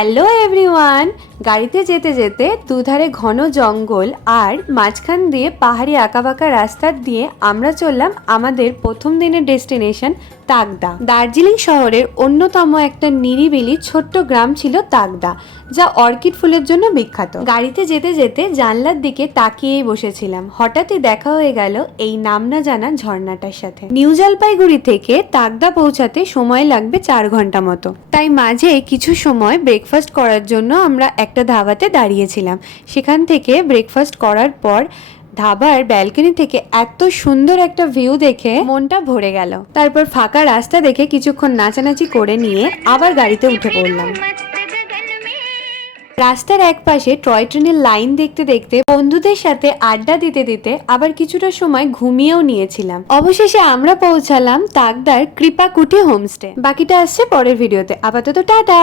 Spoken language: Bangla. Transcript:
হ্যালো এভরিওয়ান, গাড়িতে যেতে যেতে দুধারে ঘন জঙ্গল আর মাঝখান দিয়ে পাহাড়ি আঁকাবাঁকা রাস্তা দিয়ে আমরা চললাম আমাদের প্রথম দিনের ডেস্টিনেশন তাকদা। দার্জিলিং শহরের অন্যতম একটা নিরিবিলি ছোট্ট গ্রাম ছিল তাকদা, যা অর্কিড ফুলের জন্য বিখ্যাত। গাড়িতে যেতে যেতে জানলার দিকে তাকিয়েই বসেছিলাম, হঠাৎই দেখা হয়ে গেল এই নাম না জানা ঝর্ণাটার সাথে। নিউ জলপাইগুড়ি থেকে তাকদা পৌঁছাতে সময় লাগবে 4 ঘন্টা মতো, তাই মাঝে কিছু সময় ব্রেকফাস্ট করার জন্য আমরা একটা ধাবাতে দাঁড়িয়েছিলাম। সেখান থেকে ব্রেকফাস্ট করার পর ধাবার ব্যালকনি থেকে এত সুন্দর একটা ভিউ দেখে মনটা ভরে গেল। তারপর ফাঁকা রাস্তা দেখে কিছুক্ষণ নাচানাচি করে নিয়ে আবার গাড়িতে উঠে পড়লাম। রাস্তার এক পাশে টয় ট্রেনের লাইন দেখতে দেখতে বন্ধুদের সাথে আড্ডা দিতে দিতে আবার কিছুটা সময় ঘুমিয়েও নিয়েছিলাম। অবশেষে আমরা পৌঁছালাম তাকদার কৃপা কুটি হোমস্টে। বাকিটা আসছে পরের ভিডিওতে। আপাতত টাটা।